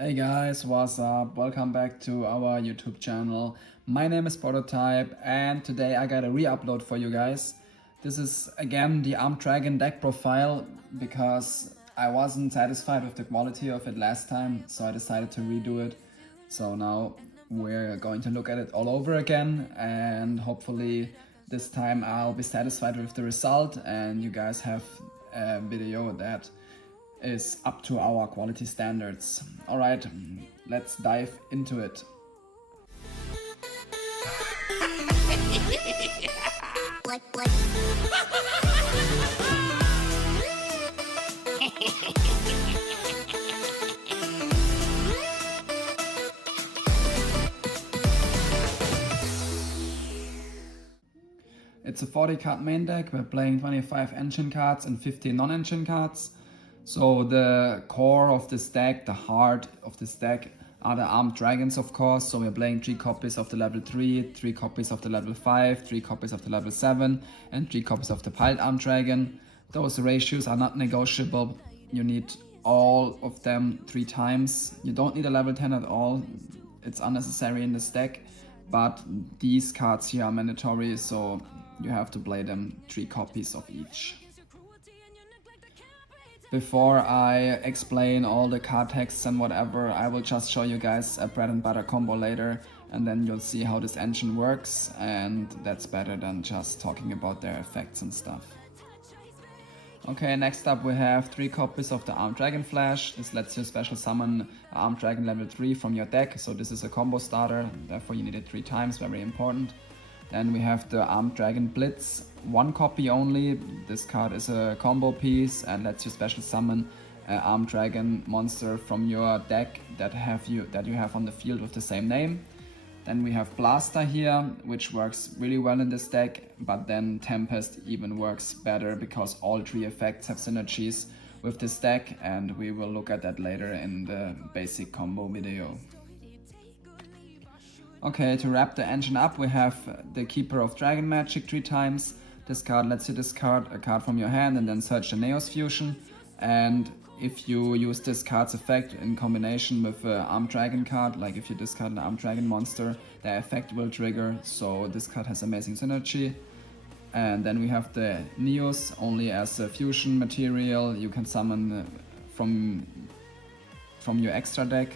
Hey guys, what's up? Welcome back to our YouTube channel. My name is Prototype and today I got a re-upload for you guys. This is again the Armed Dragon deck profile because I wasn't satisfied with the quality of it last time, so I decided to redo it. So now we're going to look at it all over again and hopefully this time I'll be satisfied with the result and you guys have a video that is up to our quality standards. Alright, let's dive into it. It's a 40 card main deck. We're playing 25 engine cards and 15 non-engine cards. So the core of this deck, the heart of this deck, are the Armed Dragons, of course. So we're playing 3 copies of the level 3, 3 copies of the level 5, 3 copies of the level 7, and 3 copies of the Piled Armed Dragon. Those ratios are not negotiable. You need all of them 3 times. You don't need a level 10 at all. It's unnecessary in this deck. But these cards here are mandatory, so you have to play them 3 copies of each. Before I explain all the card texts and whatever, I will just show you guys a bread and butter combo later, and then you'll see how this engine works, and that's better than just talking about their effects and stuff. Okay, next up we have 3 copies of the Armed Dragon Flash. This lets you special summon Armed Dragon level 3 from your deck, so this is a combo starter, therefore you need it 3 times, very important. Then we have the Armed Dragon Blitz, 1 copy only. This card is a combo piece and lets you special summon an Armed Dragon monster from your deck that you have on the field with the same name. Then we have Blaster here, which works really well in this deck, but then Tempest even works better because all 3 effects have synergies with this deck, and we will look at that later in the basic combo video. Okay, to wrap the engine up, we have the Keeper of Dragon Magic 3 times. This card lets you discard a card from your hand and then search the Neos Fusion. And if you use this card's effect in combination with an Armed Dragon card, like if you discard an Armed Dragon monster, the effect will trigger, so this card has amazing synergy. And then we have the Neos, only as a fusion material. You can summon from your extra deck,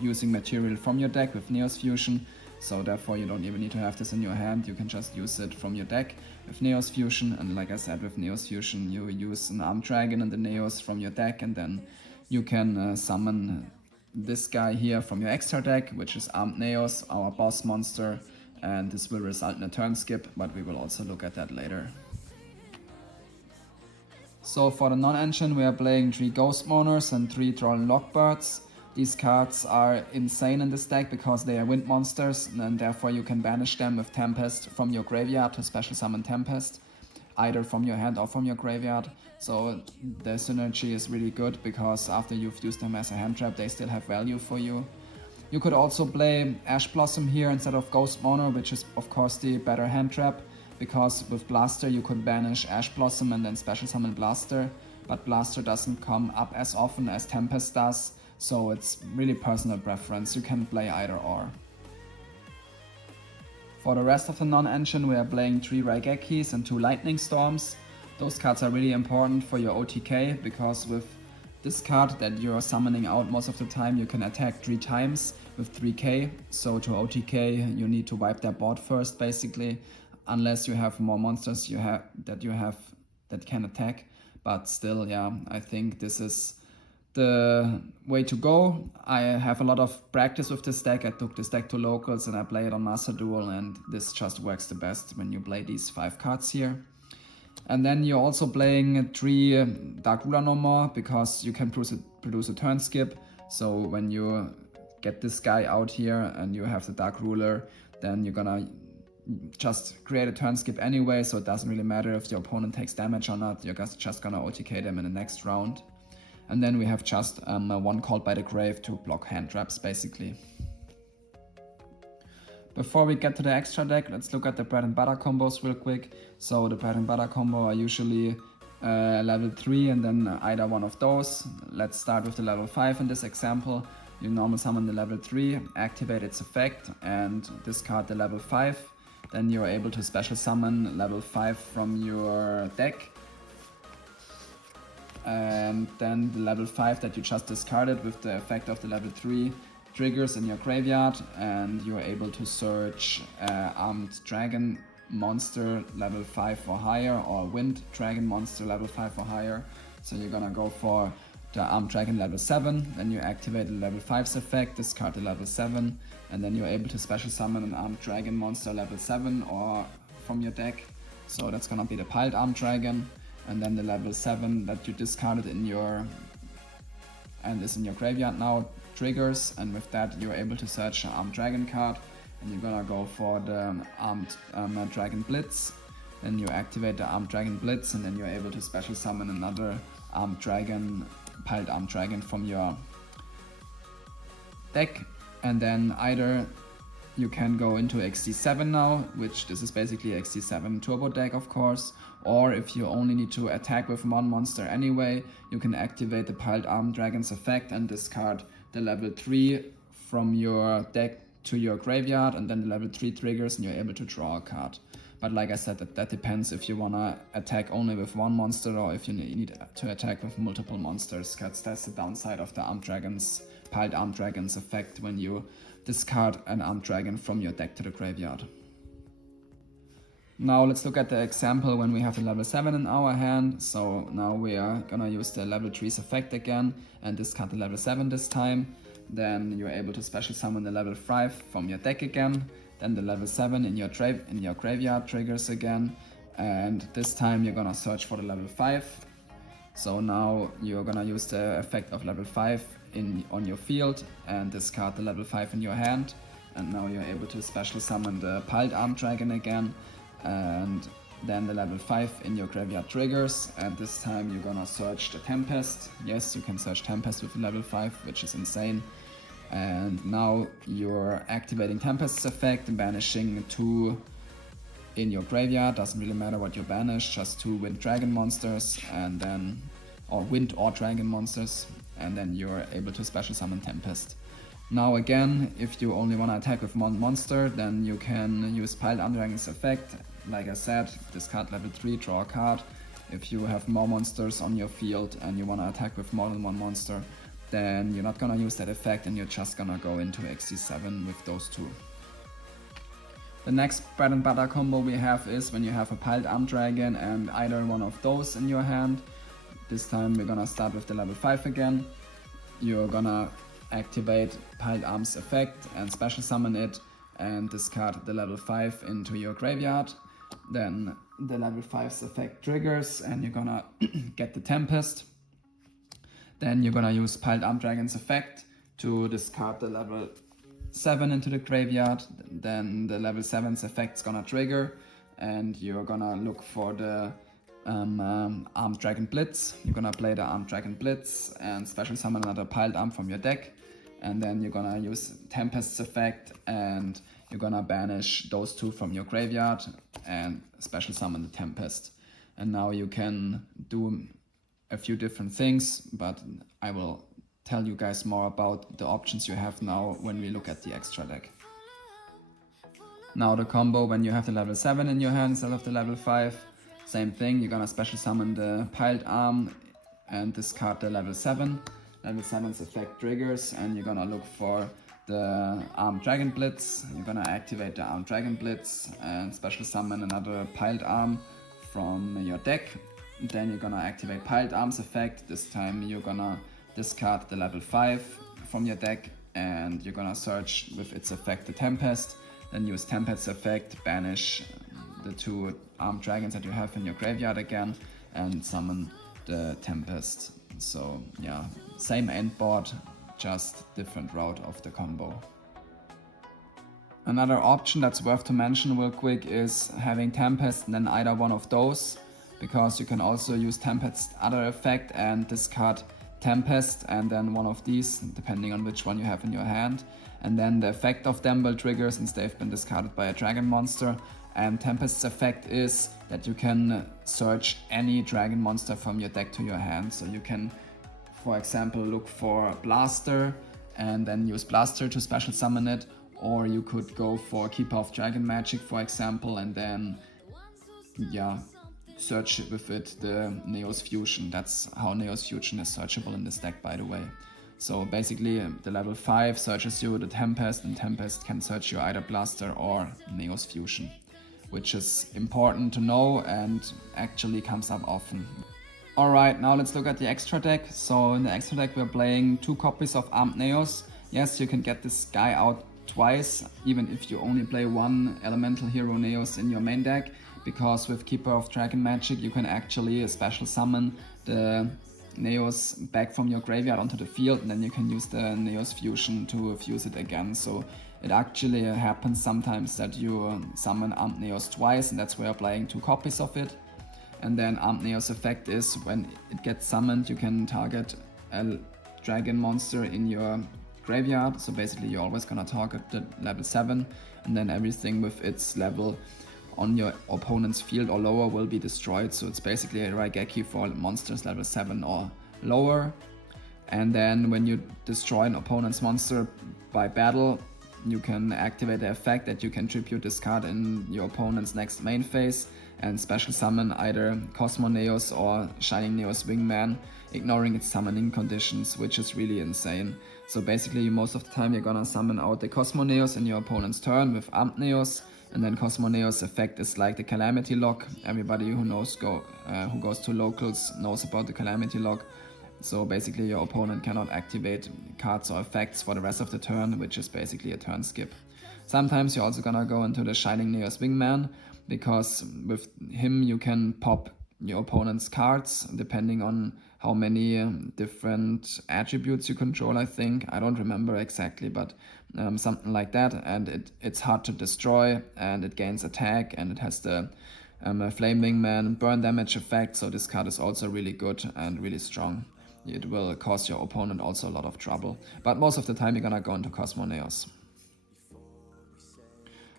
using material from your deck with Neos Fusion, so therefore you don't even need to have this in your hand, you can just use it from your deck with Neos Fusion. And like I said, with Neos Fusion you use an Armed Dragon and the Neos from your deck, and then you can summon this guy here from your extra deck, which is Armed Neos, our boss monster, and this will result in a turn skip, but we will also look at that later. So for the non-engine we are playing 3 Ghost Mourners and 3 Troll Lockbirds. These cards are insane in this deck because they are wind monsters, and therefore you can banish them with Tempest from your graveyard to special summon Tempest, either from your hand or from your graveyard. So the synergy is really good because after you've used them as a hand trap, they still have value for you. You could also play Ash Blossom here instead of Ghost Mourner, which is of course the better hand trap, because with Blaster you could banish Ash Blossom and then special summon Blaster, but Blaster doesn't come up as often as Tempest does. So it's really personal preference, you can play either or. For the rest of the non-engine we are playing 3 Raigekis and 2 Lightning Storms. Those cards are really important for your OTK, because with this card that you are summoning out most of the time you can attack 3 times with 3k. So to OTK you need to wipe their board first basically, unless you have more monsters that can attack. But still, yeah, I think this is the way to go. I have a lot of practice with this deck. I took this deck to locals and I play it on Master Duel, and this just works the best when you play these 5 cards here. And then you're also playing 3 Dark Ruler no more, because you can produce a turn skip. So when you get this guy out here and you have the Dark Ruler, then you're gonna just create a turn skip anyway, so it doesn't really matter if your opponent takes damage or not, you're just gonna OTK them in the next round. And then we have just 1 Called by the Grave to block hand traps basically. Before we get to the extra deck, let's look at the bread and butter combos real quick. So the bread and butter combo are usually level 3 and then either one of those. Let's start with the level 5 in this example. you normal summon the level 3, activate its effect and discard the level 5. Then you're able to special summon level 5 from your deck. And then the level 5 that you just discarded with the effect of the level 3 triggers in your graveyard, and you're able to search Armed Dragon monster level 5 or higher, or Wind Dragon monster level 5 or higher. So you're gonna go for the Armed Dragon level 7, then you activate the level 5's effect, discard the level 7, and then you're able to special summon an Armed Dragon monster level 7 or from your deck. So that's gonna be the Piled Armed Dragon, and then the level 7 that you discarded in your and is in your graveyard now triggers, and with that you're able to search an Armed Dragon card, and you're gonna go for the Armed Dragon Blitz. Then you activate the Armed Dragon Blitz, and then you're able to special summon another Armed Dragon, Piled Armed Dragon from your deck. And then either you can go into XD7 now, which this is basically XD7 turbo deck of course, or if you only need to attack with one monster anyway, you can activate the Piled Armed Dragon's effect and discard the level 3 from your deck to your graveyard, and then the level 3 triggers and you're able to draw a card. But like I said, that depends if you wanna attack only with one monster or if you need to attack with multiple monsters, because that's the downside of the Piled Armed Dragon's effect when you discard an Armed Dragon from your deck to the graveyard. Now let's look at the example when we have the level 7 in our hand. So now we are gonna use the level 3's effect again and discard the level 7 this time. Then you're able to special summon the level 5 from your deck again. Then the level 7 in your graveyard triggers again, and this time you're gonna search for the level 5. So now you're gonna use the effect of level 5 on your field and discard the level 5 in your hand, and now you're able to special summon the Piled Armed Dragon again, and then the level 5 in your graveyard triggers, and this time you're gonna search the Tempest. Yes, you can search Tempest with the level 5, which is insane. And now you're activating Tempest's effect, banishing 2 in your graveyard. Doesn't really matter what you banish, just 2 Wind Dragon monsters, and then, or Wind or Dragon monsters, and then you're able to special summon Tempest. Now again, if you only want to attack with one monster, then you can use Piled Armed Dragon's effect. Like I said, discard level 3, draw a card. If you have more monsters on your field and you want to attack with more than one monster, then you're not gonna use that effect and you're just gonna go into XD7 with those 2. The next bread and butter combo we have is when you have a Piled Armed Dragon and either one of those in your hand. This time we're gonna start with the level 5 again. You're gonna activate Piled Arm's effect and special summon it and discard the level 5 into your graveyard. Then the level 5's effect triggers and you're gonna get the Tempest. Then you're gonna use Piled Armed Dragon's effect to discard the level 7 into the graveyard. Then the level 7's effect's gonna trigger and you're gonna look for the Armed Dragon Blitz. You're gonna play the Armed Dragon Blitz and special summon another Piled Arm from your deck. And then you're gonna use Tempest's effect and you're gonna banish those 2 from your graveyard and special summon the Tempest. And now you can do a few different things, but I will tell you guys more about the options you have now when we look at the extra deck. Now the combo when you have the level 7 in your hand instead of the level 5, same thing, you're gonna special summon the Piled Arm and discard the level 7. Level 7's effect triggers and you're gonna look for the Armed Dragon Blitz. You're gonna activate the Armed Dragon Blitz and special summon another Piled Arm from your deck. Then you're gonna activate Piled Arm's effect. This time you're gonna discard the level 5 from your deck and you're gonna search with its effect the Tempest. Then use Tempest's effect, banish the 2 Armed Dragons that you have in your graveyard again and summon the Tempest. So yeah, same end board, just different route of the combo. Another option that's worth to mention real quick is having Tempest and then either one of those, because you can also use Tempest's other effect and discard Tempest and then one of these, depending on which one you have in your hand. And then the effect of them will trigger since they've been discarded by a dragon monster. And Tempest's effect is that you can search any dragon monster from your deck to your hand. So you can, for example, look for Blaster and then use Blaster to special summon it, or you could go for Keeper of Dragon Magic, for example, and then yeah, search with it the Neos Fusion. That's how Neos Fusion is searchable in this deck, by the way. So basically the level 5 searches you the Tempest, and Tempest can search you either Blaster or Neos Fusion, which is important to know and actually comes up often. Alright, now let's look at the extra deck. So in the extra deck we're playing 2 copies of Armed Neos. Yes, you can get this guy out twice, even if you only play 1 Elemental Hero Neos in your main deck, because with Keeper of Dragon Magic you can actually special summon the Neos back from your graveyard onto the field, and then you can use the Neos Fusion to fuse it again. So it actually happens sometimes that you summon Armed Neos twice, and that's why you're playing 2 copies of it. And then Armed Neos effect is when it gets summoned, you can target a dragon monster in your graveyard. So basically you're always gonna target the level 7, and then everything with its level on your opponent's field or lower will be destroyed. So it's basically a Raigeki for monsters level 7 or lower. And then when you destroy an opponent's monster by battle, you can activate the effect that you can tribute this card in your opponent's next main phase and special summon either Cosmo Neos or Shining Neos Wingman, ignoring its summoning conditions, which is really insane. So basically most of the time you're gonna summon out the Cosmo Neos in your opponent's turn with Armed Neos, and then Cosmo Neos effect is like the Calamity Lock. Everybody who knows who goes to locals knows about the Calamity Lock. So basically your opponent cannot activate cards or effects for the rest of the turn, which is basically a turn skip. Sometimes you're also gonna go into the Shining Neos Wingman, because with him you can pop your opponent's cards depending on how many different attributes you control, I think. I don't remember exactly, but something like that. And it's hard to destroy, and it gains attack, and it has the Flame Wingman burn damage effect. So this card is also really good and really strong. It will cause your opponent also a lot of trouble, but most of the time you're gonna go into Cosmo Neos.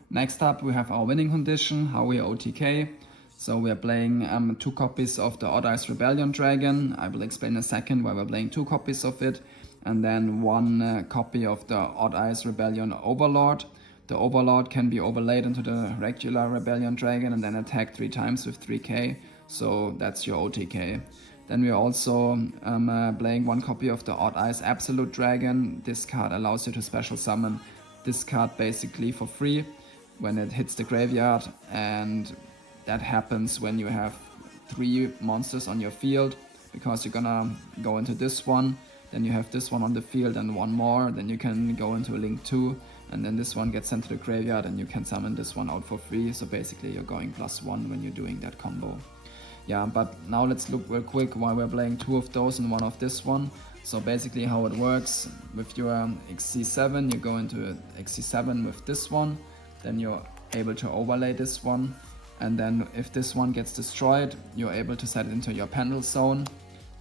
Next up we have our winning condition, how we OTK. So we are playing 2 copies of the Odd Eyes Rebellion Dragon. I will explain in a second why we're playing 2 copies of it. And then 1 copy of the Odd Eyes Rebellion Overlord. The Overlord can be overlaid into the regular Rebellion Dragon and then attack 3 times with 3k. So that's your OTK. Then we're also playing 1 copy of the Odd Eyes Absolute Dragon. This card allows you to special summon this card basically for free when it hits the graveyard, and that happens when you have 3 monsters on your field, because you're gonna go into this one, then you have this one on the field and 1 more, then you can go into a Link 2, and then this one gets sent to the graveyard and you can summon this one out for free. So basically you're going +1 when you're doing that combo. Yeah, but now let's look real quick why we're playing 2 of those and 1 of this one. So basically how it works, with your XC7 you go into XC7 with this one, then you're able to overlay this one, and then if this one gets destroyed, you're able to set it into your Pendle Zone.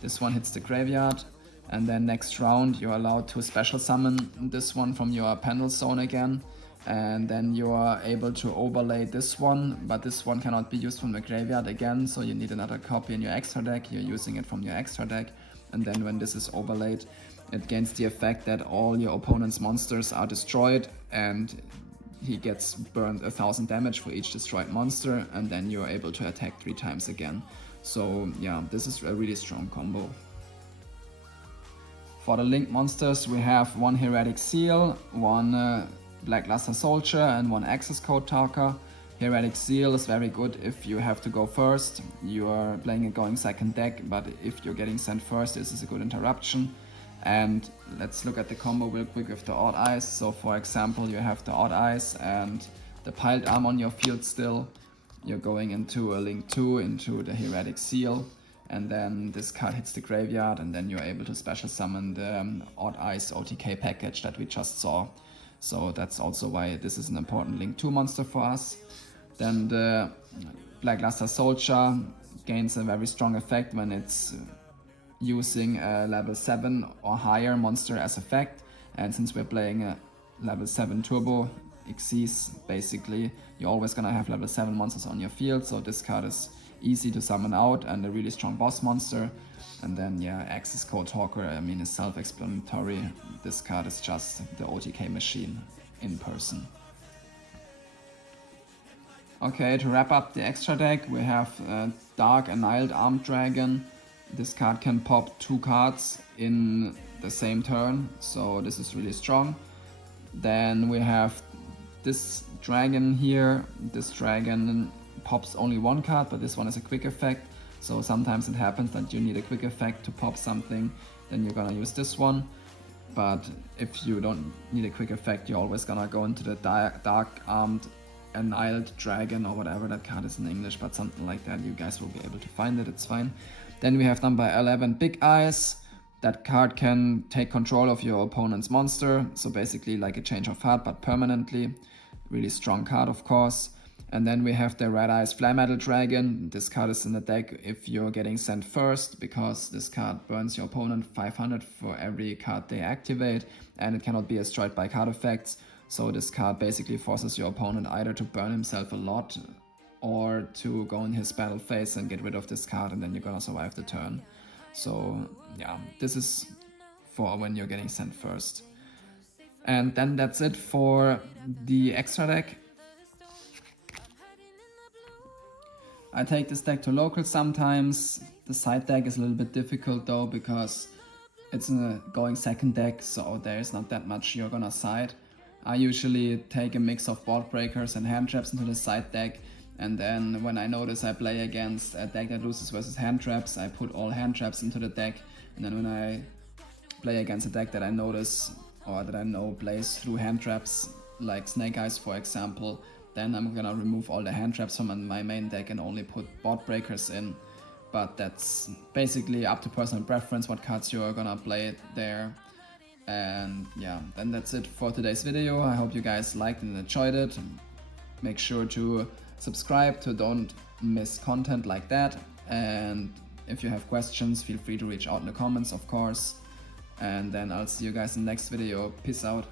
This one hits the graveyard, and then next round you're allowed to special summon this one from your Pendle Zone again, and then you are able to overlay this one, but this one cannot be used from the graveyard again, so you need another copy in your extra deck. You're using it from your extra deck, and then when this is overlaid, it gains the effect that all your opponent's monsters are destroyed, and he gets burned 1000 damage for each destroyed monster, and then you're able to attack 3 times again. So yeah, this is a really strong combo. For the Link monsters we have 1 Heretic Seal, 1 Blackluster Soldier and 1 Access Code Talker. Heretic Seal is very good if you have to go first. You are playing a going second deck, but if you're getting sent first, this is a good interruption. And let's look at the combo real quick with the Odd Eyes. So for example, you have the Odd Eyes and the Piled Arm on your field still. You're going into a Link 2 into the Heretic Seal, and then this card hits the graveyard, and then you're able to special summon the Odd Eyes OTK package that we just saw. So that's also why this is an important Link 2 monster for us. Then the Blackluster Soldier gains a very strong effect when it's using a level 7 or higher monster as effect, and since we're playing a level 7 Turbo Xyz, basically you're always gonna have level 7 monsters on your field, so this card is easy to summon out and a really strong boss monster. And then yeah, Axis Code Talker, I mean, is self-explanatory. This card is just the OTK machine in person. Okay, to wrap up the extra deck, we have Dark Annihilated Armed Dragon. This card can pop 2 cards in the same turn, so this is really strong. Then we have this dragon here. This dragon pops only 1 card, but this one is a quick effect. So sometimes it happens that you need a quick effect to pop something, then you're gonna use this one. But if you don't need a quick effect, you're always gonna go into the Dark Armed Annihilated Dragon, or whatever that card is in English, but something like that. You guys will be able to find it, it's fine. Then we have number 11, Big Eyes. That card can take control of your opponent's monster, so basically like a change of heart, but permanently. Really strong card, of course. And then we have the Red Eyes Flame Metal Dragon. This card is in the deck if you're getting sent first, because this card burns your opponent 500 for every card they activate, and it cannot be destroyed by card effects. So this card basically forces your opponent either to burn himself a lot or to go in his battle phase and get rid of this card, and then you're gonna survive the turn. So yeah, this is for when you're getting sent first. And then that's it for the extra deck. I take this deck to local sometimes. The side deck is a little bit difficult though, because it's a going second deck, so there's not that much you're gonna side. I usually take a mix of board breakers and hand traps into the side deck, and then when I notice I play against a deck that loses versus hand traps, I put all hand traps into the deck, and then when I play against a deck that I notice or that I know plays through hand traps, like Snake Eyes for example, then I'm gonna remove all the hand traps from my main deck and only put board breakers in. But that's basically up to personal preference what cards you're gonna play there. And yeah, then that's it for today's video. I hope you guys liked and enjoyed it. Make sure to subscribe to don't miss content like that. And if you have questions, feel free to reach out in the comments, of course. And then I'll see you guys in the next video. Peace out.